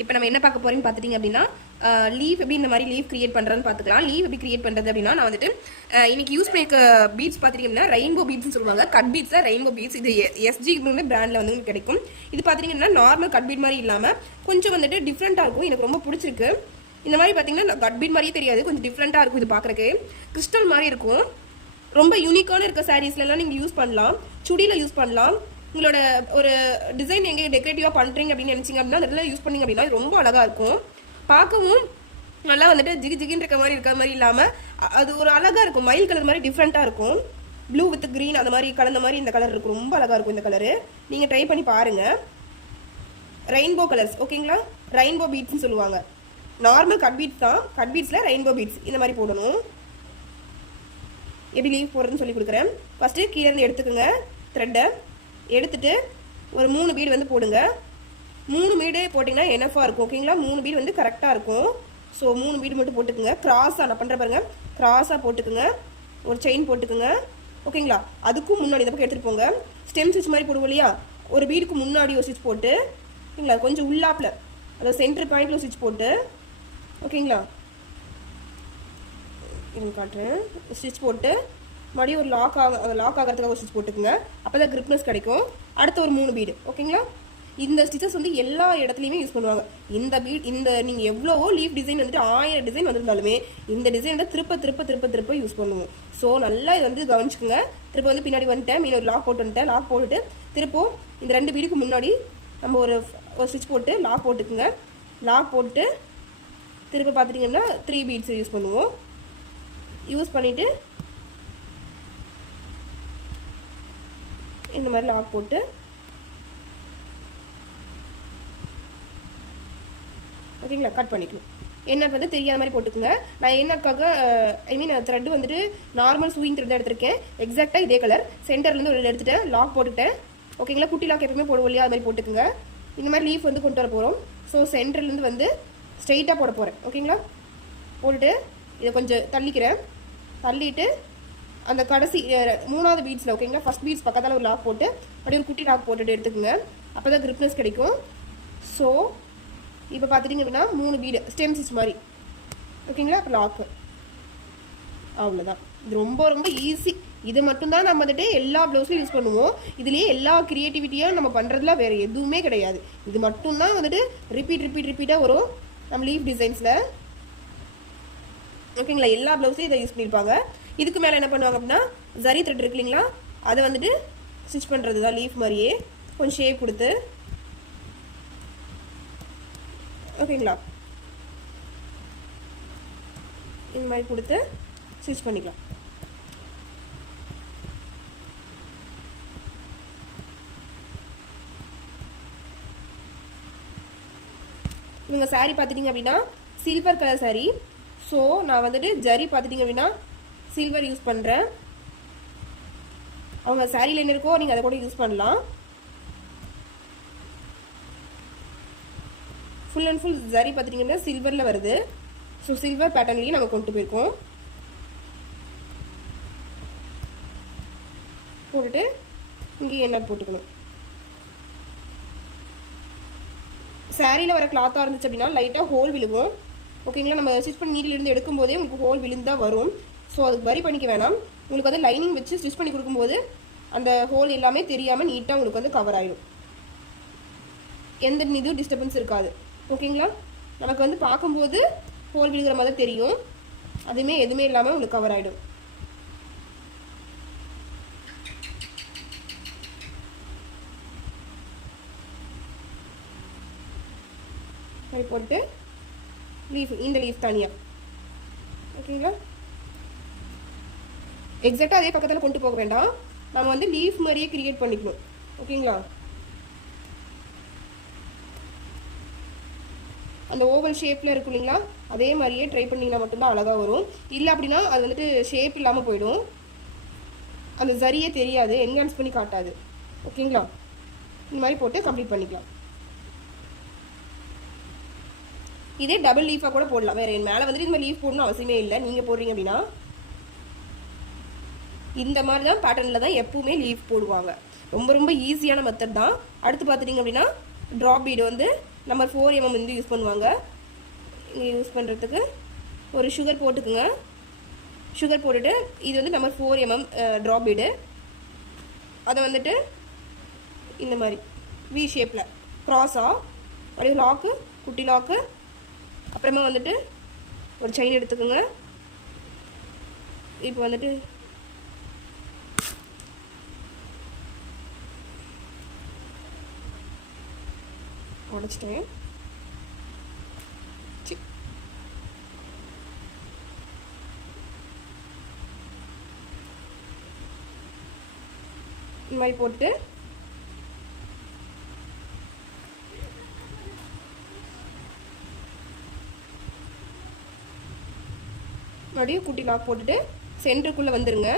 இப்போ நம்ம என்ன பார்க்க போறோம்னு பார்த்துட்டீங்க அப்படின்னா லீஃப் எப்படி இந்த மாதிரி லீஃப் கிரியேட் பண்ணுறதுன்னு பார்த்துக்கலாம். லீஃப் எப்படி கிரியேட் பண்ணுறது அப்படின்னா நான் வந்துட்டு இன்னைக்கு யூஸ் பண்ணிக்க பீட்ஸ் பார்த்துட்டீங்க அப்படின்னா ரெயின்போ பீட்ஸ்னு சொல்லுவாங்க. கட் பீட்ஸில் ரெயின்போ பீட்ஸ் இது எஸ்ஜி பிராண்டில் வந்து கிடைக்கும். இது பார்த்துட்டீங்கன்னா நார்மல் கட் பீட் மாதிரி இல்லாமல் கொஞ்சம் வந்துட்டு டிஃப்ரெண்ட்டாக இருக்கும். எனக்கு ரொம்ப பிடிச்சிருக்கு. இந்த மாதிரி பார்த்தீங்கன்னா கட் பீட் மாதிரியே தெரியாது, கொஞ்சம் டிஃப்ரெண்ட்டாக இருக்கும். இது பார்க்குறக்கு கிறிஸ்டல் மாதிரி இருக்கும். ரொம்ப யூனிக்கான இருக்க சாரீஸ்லாம் நீங்கள் யூஸ் பண்ணலாம், சுடியில் யூஸ் பண்ணலாம். உங்களோட ஒரு டிசைன் எங்கே டெக்கரேட்டிவாக பண்ணுறீங்க அப்படின்னு நினச்சிங்க அப்படின்னா அதெல்லாம் யூஸ் பண்ணிங்க அப்படின்னா ரொம்ப அழகாக இருக்கும். பார்க்கவும் நல்லா வந்துட்டு ஜிகி ஜிகின்னு இருக்க மாதிரி இல்லாமல் அது ஒரு அழகாக இருக்கும். மயில் கலர் மாதிரி டிஃப்ரெண்ட்டாக இருக்கும். ப்ளூ வித் க்ரீன் அந்த மாதிரி கலந்த மாதிரி இந்த கலர் இருக்கும். ரொம்ப அழகாக இருக்கும் இந்த கலரு. நீங்கள் ட்ரை பண்ணி பாருங்கள். ரெயின்போ கலர்ஸ் ஓகேங்களா. ரெயின்போ பீட்ஸ்னு சொல்லுவாங்க. நார்மல் கட் பீட்ஸ் தான், கட் பீட்ஸில் ரெயின்போ பீட்ஸ் இந்த மாதிரி போடணும். எப்படி லீவ் போடுறதுன்னு சொல்லி கொடுக்குறேன். ஃபஸ்ட்டு கீழே இருந்து எடுத்துக்கோங்க. த்ரெட்டை எடுத்துட்டு ஒரு 3 பீடு வந்து போடுங்க. 3 பீடு போட்டிங்கன்னா எனஃபாக இருக்கும் ஓகேங்களா. 3 பீடு வந்து கரெக்டாக இருக்கும். ஸோ 3 பீடு மட்டும் போட்டுக்குங்க. கிராஸாக நான் பண்ணுற பாருங்க, கிராஸாக போட்டுக்குங்க. ஒரு செயின் போட்டுக்குங்க ஓகேங்களா. அதுக்கும் முன்னாடி இந்த பக்கம் எடுத்துகிட்டு போங்க. ஸ்டெம் ஸ்டிச் மாதிரி போடுவோம் இல்லையா, ஒரு பீடுக்கு முன்னாடி ஒரு ஸ்டிச் போட்டு ஓகேங்களா, கொஞ்சம் உள்ளாப்பில் அதாவது சென்டர் பாயிண்டில் ஒரு ஸ்டிச் போட்டு ஓகேங்களா. இது காட்டுறேன். ஸ்டிச் போட்டு மறுபடியும் ஒரு லாக் ஆகிறதுக்காக ஒரு ஸ்டிச் போட்டுக்குங்க. அப்போ தான் கிரிப்னஸ் கிடைக்கும். அடுத்த ஒரு 3 பீடு ஓகேங்களா. இந்த ஸ்டிச்சஸ் வந்து எல்லா இடத்துலையுமே யூஸ் பண்ணுவாங்க. இந்த நீங்கள் எவ்வளவோ லீஃப் டிசைன் வந்துட்டு 1000 டிசைன் வந்திருந்தாலுமே இந்த டிசைன் வந்து திருப்ப யூஸ் பண்ணுவோம். ஸோ நல்லா இது வந்து கவனிச்சுக்கோங்க. திருப்ப வந்து பின்னாடி வந்துட்டேன், மீன் ஒரு லாக் போட்டுட்டேன். லாக் போட்டுட்டு திருப்பவும் இந்த 2 பீடுக்கு முன்னாடி நம்ம ஒரு ஸ்டிச் போட்டு லாக் போட்டுக்குங்க. லாக் போட்டு திருப்ப பார்த்துட்டிங்கன்னா 3 பீட்ஸ் யூஸ் பண்ணுவோம். யூஸ் பண்ணிவிட்டு இந்த மாதிரி லாக் போட்டு ஓகேங்களா கட் பண்ணிக்கணும். என்ன வந்து தெரியாத மாதிரி போட்டுக்குங்க. நான் என்னக்காக த்ரெட் வந்துட்டு நார்மல் சூயிங் த்ரெட் எடுத்திருக்கேன். எக்ஸாக்டாக இதே கலர் சென்டர்லேருந்து ஒரு எடுத்துட்டேன். லாக் போட்டுட்டேன் ஓகேங்களா. குட்டி லாக் எப்பவுமே போடுவோம் இல்லையா, அது மாதிரி போட்டுக்குங்க. இந்த மாதிரி லீஃப் வந்து கொண்டு வர போகிறோம். ஸோ சென்டர்லேருந்து வந்து ஸ்ட்ரெயிட்டாக போட போகிறேன் ஓகேங்களா. போட்டுட்டு இதை கொஞ்சம் தள்ளிட்டு அந்த கடைசி 3வது பீட்ஸில் ஓகேங்களா, ஃபஸ்ட் பீட்ஸ் பக்கத்தில் ஒரு லாக் போட்டு அப்படியே ஒரு குட்டி லாக் போட்டுட்டு எடுத்துக்கோங்க. அப்போ தான் கிரிப்னஸ் கிடைக்கும். ஸோ இப்போ பார்த்துட்டிங்க அப்படின்னா 3 பீடு ஸ்டெம் ஸ்டிச் மாதிரி ஓகேங்களா. அப்போ லாக்கு அவ்வளோதான். இது ரொம்ப ரொம்ப ஈஸி. இது மட்டும்தான் நம்ம வந்துட்டு எல்லா ப்ளவுஸ்லையும் யூஸ் பண்ணுவோம். இதுலேயே எல்லா க்ரியேட்டிவிட்டியாக நம்ம பண்ணுறதுல வேறு எதுவுமே கிடையாது. இது மட்டும்தான் வந்துட்டு ரிப்பீட்டாக வரும் நம்ம லீஃப் டிசைன்ஸில் ஓகேங்களா. எல்லா ப்ளவுஸையும் இதை யூஸ் பண்ணியிருப்பாங்க. இதுக்கு மேலே என்ன பண்ணுவாங்க அப்படின்னா ஜரி த்ரெட் இருக்கு இல்லைங்களா, அதை வந்துட்டு ஸ்டிச் பண்ணுறது தான் லீஃப் மாதிரியே கொஞ்சம் ஷேப் கொடுத்து ஓகேங்களா. இந்த மாதிரி கொடுத்து ஸ்டிச் பண்ணிக்கலாம். இவங்க சாரீ பார்த்துட்டிங்க அப்படின்னா சில்வர் கலர் சாரீ. ஸோ நான் வந்துட்டு ஜரி பார்த்துட்டிங்க அப்படின்னா சில்வர் யூஸ் பண்ணுறேன். அவங்க சாரியில் என்ன இருக்கோ நீங்கள் அதை கூட யூஸ் பண்ணலாம். ஃபுல் அண்ட் ஃபுல் ஜரி பார்த்துட்டிங்கன்னா சில்வரில் வருது. ஸோ சில்வர் பேட்டர்ன்லேயும் நம்ம கொண்டு போயிருக்கோம். போட்டுட்டு இங்கே என்ன போட்டுக்கணும். சாரியில் வர கிளாத்தாக இருந்துச்சு அப்படின்னா லைட்டாக ஹோல் விழுகும் ஓகேங்களா. நம்ம ஸ்டிச் பண்ணி நீடிலிருந்து எடுக்கும்போதே உங்களுக்கு ஹோல் விழுந்தான் வரும். ஸோ அதுக்கு வரி பண்ணிக்க வேணாம். உங்களுக்கு வந்து லைனிங் வச்சு ஸ்டிச் பண்ணி கொடுக்கும்போது அந்த ஹோல் எல்லாமே தெரியாமல் நீட்டாக உங்களுக்கு வந்து கவர் ஆகிடும். எந்த இதுவும் டிஸ்டர்பன்ஸ் இருக்காது ஓகேங்களா. நமக்கு வந்து பார்க்கும்போது ஹோல் விழுகிற மாதிரி தெரியும், அதுவுமே எதுவுமே இல்லாமல் உங்களுக்கு கவர் ஆகிடும். அப்படி போட்டு லீஃப் இந்த லீஃப் தனியாக ஓகேங்களா. எக்ஸாக்டாக அதே பக்கத்தில் கொண்டு போக வேண்டாம். நம்ம வந்து லீஃப் மாதிரியே கிரியேட் பண்ணிக்கணும் ஓகேங்களா. அந்த ஓவல் ஷேப்பில் இருக்கும் இல்லைங்களா, அதே மாதிரியே ட்ரை பண்ணிங்கன்னா மட்டும்தான் அழகாக வரும். இல்லை அப்படின்னா அது வந்துட்டு ஷேப் இல்லாமல் போயிடும். அந்த சரியே தெரியாது, என்ஹான்ஸ் பண்ணி காட்டாது ஓகேங்களா. இந்த மாதிரி போட்டு கம்ப்ளீட் பண்ணிக்கலாம். இதே டபுள் லீஃபாக கூட போடலாம். வேறு என் மேலே வந்துட்டு இந்த மாதிரி லீஃப் போடணும் அவசியமே இல்லை. நீங்கள் போடுறீங்க அப்படின்னா இந்த மாதிரி தான் பேட்டர்னில் தான் எப்பவுமே லீஃப் போடுவாங்க. ரொம்ப ரொம்ப ஈஸியான மெத்தட் தான். அடுத்து பார்த்துட்டிங்க அப்படின்னா ட்ராப் பீடு வந்து நம்பர் 4 mm வந்து யூஸ் பண்ணுவாங்க. இங்கே யூஸ் பண்ணுறதுக்கு ஒரு சுகர் போட்டுக்குங்க. சுகர் போட்டுட்டு இது வந்து நம்பர் 4 mm ட்ராப் பீடு. அதை வந்துட்டு இந்த மாதிரி வி ஷேப்பில் க்ராஸாக அப்படியே லாக்கு, குட்டி லாக்கு. அப்புறமா வந்துட்டு ஒரு செயின் எடுத்துக்கோங்க. இப்போ வந்துட்டு உடைச்சிட்டேன். இந்த மாதிரி போட்டு மறுபடியும் குட்டி லாக் போட்டுட்டு சென்டருக்குள்ளே வந்துருங்க.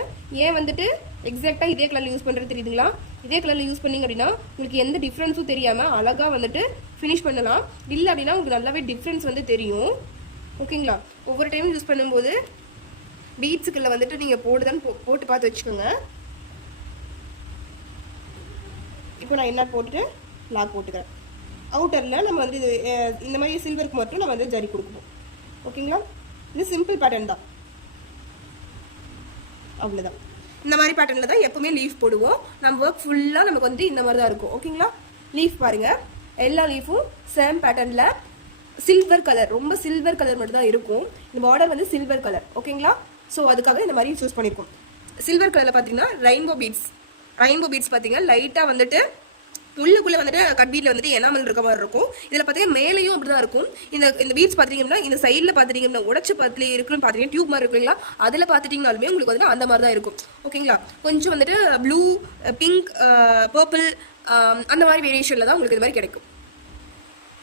ஏன் வந்துட்டு எக்ஸாக்டாக இதே கலரில் யூஸ் பண்ணுறது தெரியுதுங்களா? இதே கலரில் யூஸ் பண்ணிங்க அப்படின்னா உங்களுக்கு எந்த டிஃப்ரென்ஸும் தெரியாமல் அழகாக வந்துட்டு ஃபினிஷ் பண்ணலாம். இல்லை அப்படின்னா உங்களுக்கு நல்லாவே டிஃப்ரென்ஸ் வந்து தெரியும். ஓகேங்களா? ஒவ்வொரு டைம் யூஸ் பண்ணும்போது பீட்ஸுக்குள்ள வந்துட்டு நீங்கள் போட்டு பார்த்து வச்சுக்கோங்க. இப்போ நான் என்ன போட்டுட்டு லாக் போட்டுக்கிறேன். அவுட்டரில் நம்ம வந்து இந்த மாதிரி சில்வருக்கு மட்டும் நம்ம வந்து ஜரி கொடுப்போம். ஓகேங்களா? இது சிம்பிள் பேட்டர்ன் தான், அவ்வளோதான். இந்த மாதிரி பேட்டர்னில் தான் எப்பவுமே லீஃப் போடுவோம். நம்ம ஒர்க் ஃபுல்லாக நமக்கு வந்து இந்த மாதிரி தான் இருக்கும். ஓகேங்களா? லீஃப் பாருங்கள், எல்லா லீஃபும் சேம் பேட்டர்னில் சில்வர் கலர், ரொம்ப சில்வர் கலர் மட்டும் தான் இருக்கும். இந்த பார்டர் வந்து சில்வர் கலர். ஓகேங்களா? ஸோ அதுக்காக இந்த மாதிரி சூஸ் பண்ணியிருக்கோம். சில்வர் கலரில் பார்த்தீங்கன்னா ரெயின்போ பீட்ஸ் பார்த்தீங்கன்னா லைட்டாக வந்துட்டு உள்ளுக்குள்ளே வந்துட்டு கட் பீட்டில் வந்துட்டு எனாமல் இருக்க மாதிரி இருக்கும். இதில் பார்த்தீங்கன்னா மேலேயும் அப்படி தான் இருக்கும். இந்த பீட்ஸ் பார்த்தீங்கன்னா இந்த சைடில் பார்த்துட்டிங்கன்னா உடச்சி பார்த்துல இருக்குன்னு பார்த்தீங்கன்னா டியூப் மாதிரி இருக்குங்களா, அதில் பார்த்துட்டிங்கனாலுமே உங்களுக்கு வந்துட்டு அந்த மாதிரி தான் இருக்கும். ஓகேங்களா? கொஞ்சம் வந்துட்டு ப்ளூ, பிங்க், பர்பிள் அந்த மாதிரி வேரியேஷனில் தான் உங்களுக்கு இது மாதிரி கிடைக்கும்.